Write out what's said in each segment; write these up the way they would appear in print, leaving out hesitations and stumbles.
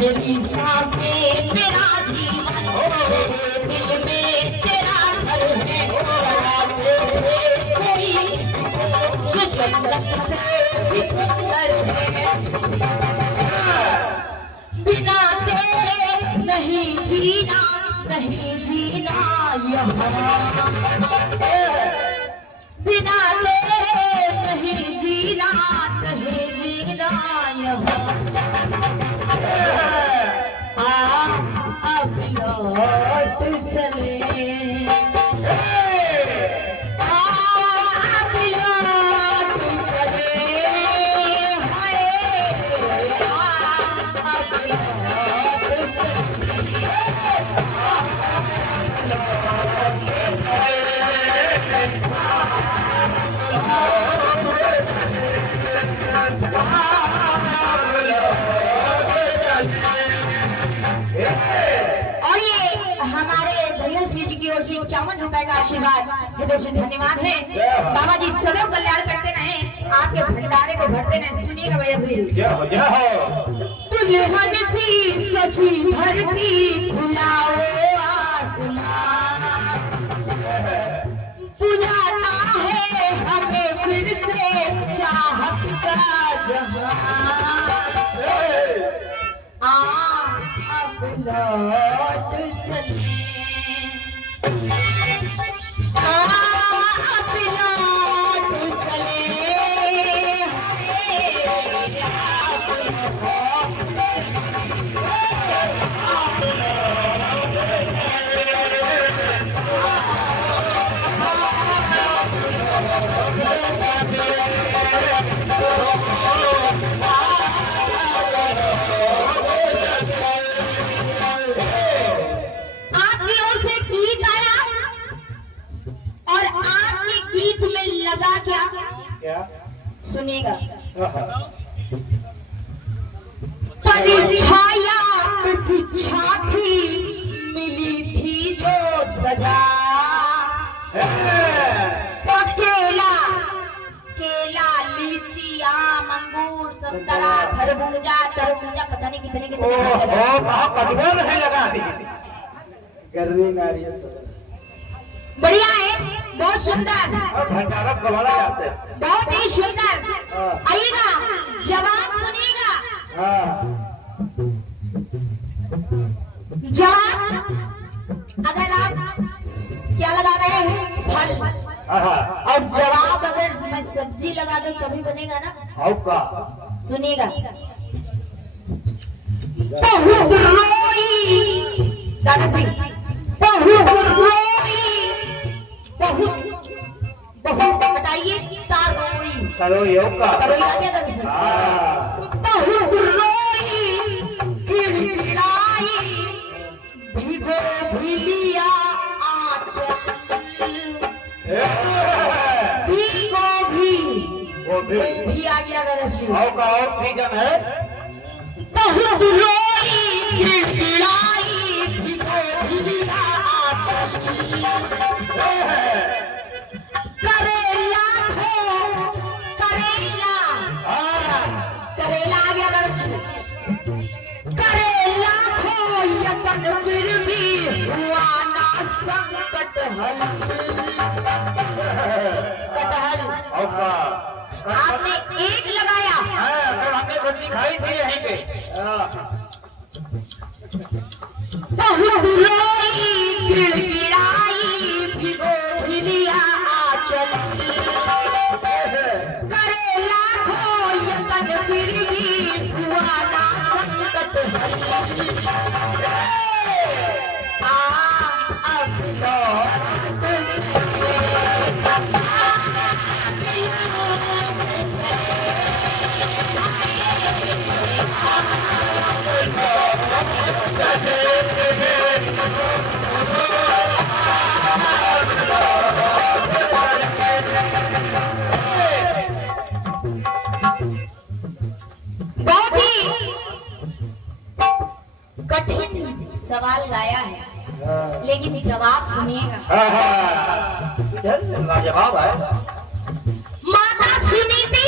मेरी सांसें तेरा जीवन, दिल में तेरा घर है। कोई इसको ये जन्नत से भी सुंदर है। बिना तेरे नहीं जीना, नहीं जीना यहाँ। बिना तेरे नहीं जीना, नहीं जीना यहाँ। अब लौट चले, अब लौट चले, हाय अब लौट से 51 रुपए का आशीर्वाद, हृदय से धन्यवाद है। बाबा जी सदैव कल्याण करते रहे, आपके भंडारे को भरते रहे। सुनिएगा भैया जी। तुझे हंसी सची धरती खुलाओ आसमान, बुलाना है हमें फिर से चाहत का जहां। अब लौट चले, सुनेगा। परीक्षाया प्रतीक्षा थी, मिली थी जो सजा। केला केला लीची आम अंगूर संतरा खरबूजा तरबूजा, पता नहीं कितने कितने लगा। बढ़िया है, बहुत सुंदर, बहुत ही सुंदर। आइएगा, जवाब सुनिएगा। जवाब अगर आप क्या लगा रहे हैं, फल, और जवाब अगर मैं सब्जी लगा दूं तभी बनेगा ना। सुनिएगा। बहुत रोई दादा सिंह, बहुत रोई, बहुत बहुत हटाइए, तार रोई करोई आ गया था। बहुत रोई गिड़गिड़ाई, भिगो भी लिया आंचल, भिगो भी आ गया था। सीजन है। बहुत रोई गिड़गिड़ाई, भिगो भी लिया आंचल। करेला खो करेला, करेला आ गया दर्शन। करेला खो यतन फिर भी हुआ ना संकट हल। कटहल आपने एक लगाया, हमने सब्जी खाई थी यहीं पे। बहुत रोई गिड़गिड़ाई, भिगो भी लिया आंचल। करेला खो यतन फिर भी हुआ ना संकट हल। अब लौट चले, बहुत ही कठिन सवाल गाया है, लेकिन जवाब सुनिएगा। जवाब है। माता सुनी थी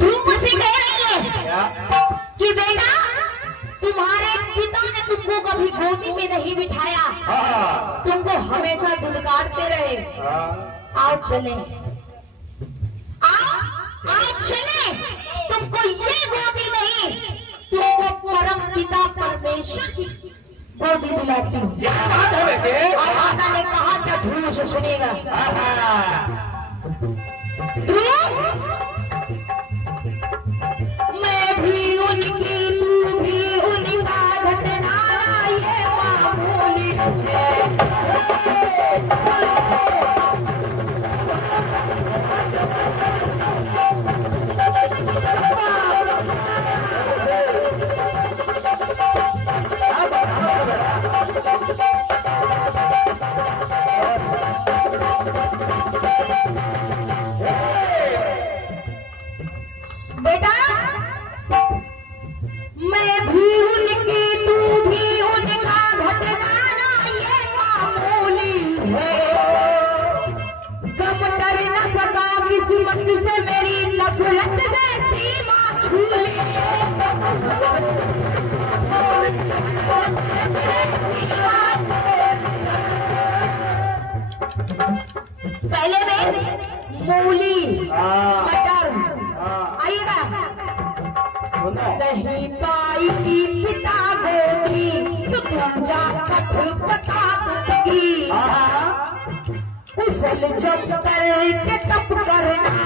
धूम से कह रही है कि बेटा चले, आज चले। तुमको ये गोदी नहीं, तुमको परम पिता परमेश्वर की गोदी दिलाती हूँ। और माता ने कहा क्या ध्रुव से सुनेगा। ध्रुव, मैं भी उनकी, तू भी उनका, घटना ये मामूली है। बेटा, मैं भी उनकी, तू भी उनका, घटना ये मामूली है। कम कर न सका किस्मत से मेरी, नफरत से सीमा छूली। पहले में मूली, मटर, आइएगा। नहीं पाई की पिता गोदी, तो तुम जा कठ पता की। उसल जब करके तप करना,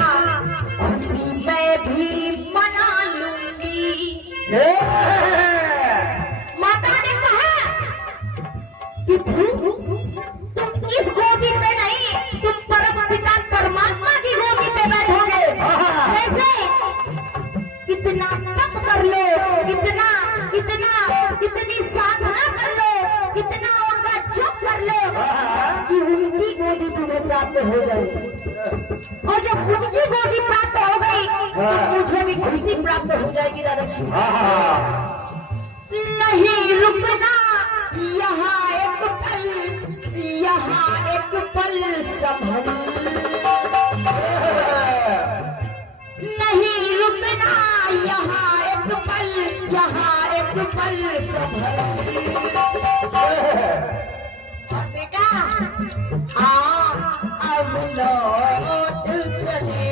उसी मैं भी मना लूंगी। माता ने कहा कि तुम इस गोदी पे नहीं, तुम परम पिता परमात्मा की गोदी पे बैठोगे। कैसे? इतना तप कर लो, इतना इतना इतनी साधना कर लो, इतना उनका जप कर लो कि उनकी गोदी तुम्हें प्राप्त हो जाए। और जब उनकी गोदी प्राप्त हो गई तो मुझे भी खुशी प्राप्त हो जाएगी। दादाजी, नहीं रुकना यहाँ एक पल, यहाँ एक पल संभल, नहीं रुकना यहाँ एक पल, यहाँ एक पल संभल। और बेटा, अब लौट चले,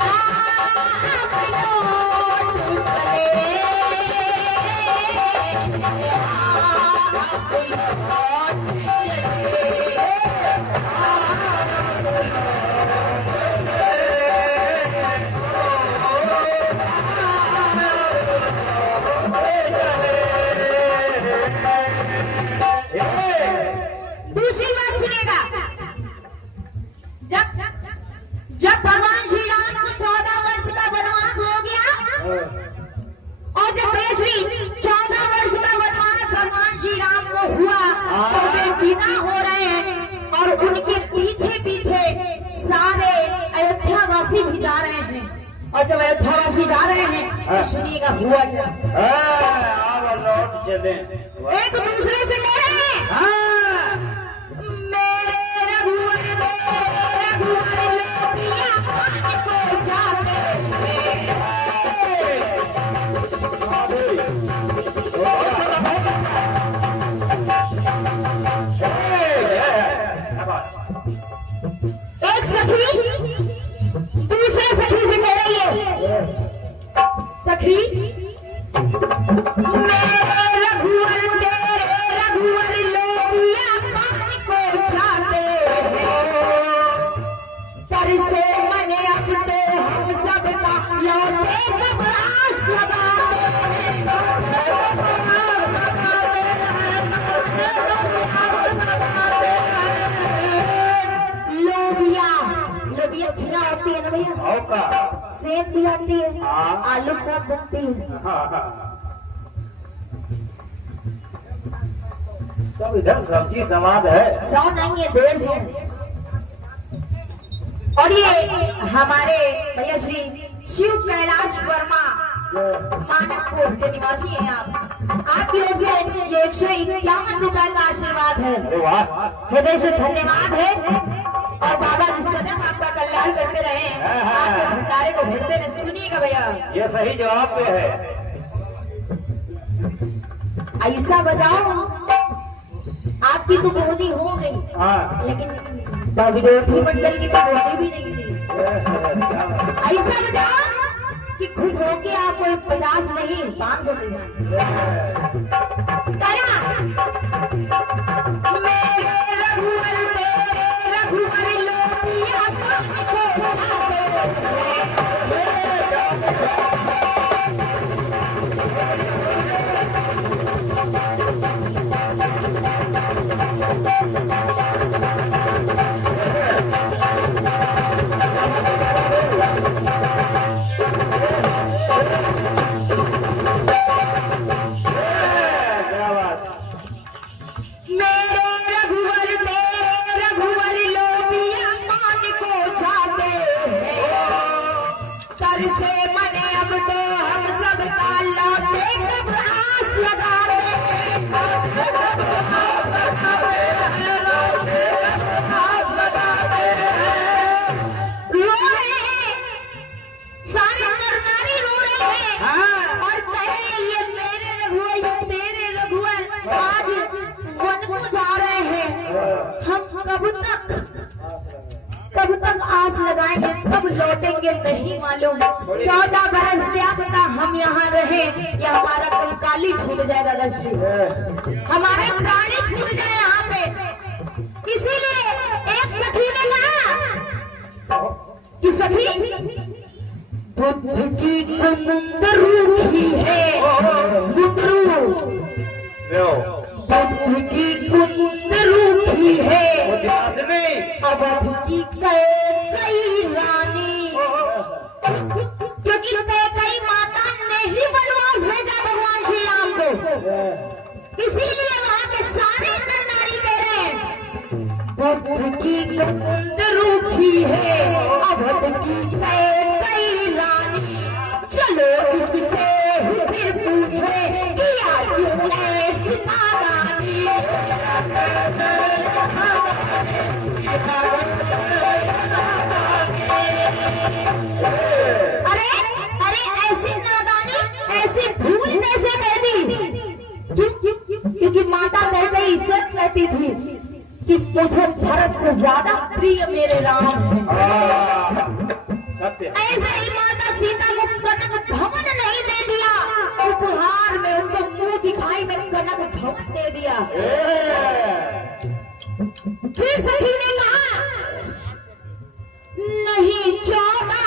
अब लौट चले, अब लौट दूसरी बात सुनेगा। जब भगवान श्री राम को 14 वर्ष का वनवास हो गया, और जब श्री 14 वर्ष का वनवास भगवान श्री राम को हुआ, तो वे विदा हो रहे हैं और उनके पीछे पीछे सारे अयोध्यावासी भी जा रहे हैं। और जब अयोध्यावासी जा रहे हैं तो सुनिएगा हुआ क्या। एक दूसरे से कह रहे हैं, मेरे रघुवर लोबिया पानी को जाते एक सखी दूसरे सखी से कह रही है, सखी मेरे रघुवर, तेरे रघुवर लोबिया पानी को जाते हैं। पर से मने अब तो हम सबका लौटे कब आस लगाते हैं। लोबिया छिला होती है ना भैया, सेब भी आती है, आलू के साथ बनती है। सब इधर सब्जी समाद है। 100 नहीं है, 150। और ये हमारे भैया श्री शिव कैलाश वर्मा मानकपुर के निवासी हैं। आपकी ओर से ये 151 रुपए का आशीर्वाद है, हृदय से धन्यवाद है। और बाबा जी सदैव आपका कल्याण करते रहे, आपके भंडारे को भरते रहे। सुनिएगा भैया, ये सही जवाब पे है। ऐसा बजाओ आपकी तो बोनी हो गई, हाँ लेकिन विरोधी मंडल की तो बोनी भी नहीं थी। ऐसा बताओ कि खुश होके आपको 50 नहीं 500 दे जाए। मेरे रघुवर तेरे रघुवर लोटिया को कब तक आस लगाएंगे, कब लौटेंगे नहीं मालूम। 14 बरस क्या पता हम यहाँ रहे या हमारा कंकाली छूट जाए दादाश्री, हमारे प्राणी छूट जाए यहाँ पे। इसीलिए एक सखी ने कहा कि सखी बुद्ध की कुंदरू ही है, कुंदरू बुद्ध की कुंदरू ही है, अब की कई रानी, क्योंकि कई माता ने ही वनवास भेजा भगवान श्री राम को, इसीलिए वहां के सारे नर नारी कह रहे हैं बुद्ध की कुंदरू ही है, अवध की कई रानी। चलो इससे ही फिर पूछे किया क्यों ऐसी नादानी। अरे अरे ऐसी नादानी, ऐसी भूल कैसे कह दी? क्योंकि माता कह गई, सच कहती थी कि मुझे भरत से ज्यादा प्रिय मेरे राम है। ऐसे ही माता सीता को कनक भवन नहीं दे दिया, उपहार में उनको मुंह दिखाई में कनक भवन दे दिया। फिर सखी ने कहा नहीं 14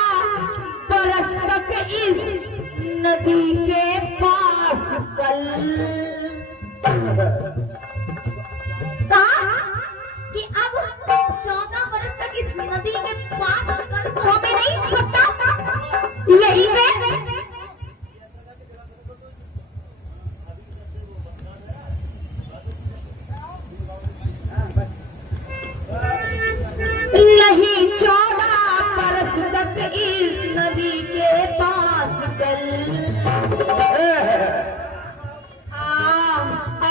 बरस तक इस नदी के पास कल, कहा कि अब 14 बरस तक इस नदी के पास कल तो हमें नहीं हो सकता, यही पे नहीं 14 बरस तक इस नदी के पास कल,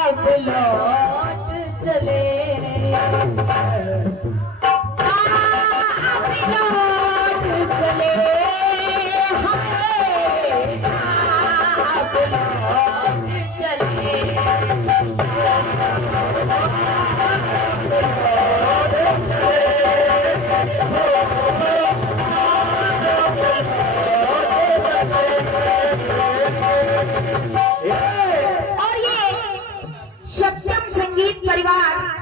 अब लौट चले, अब लौट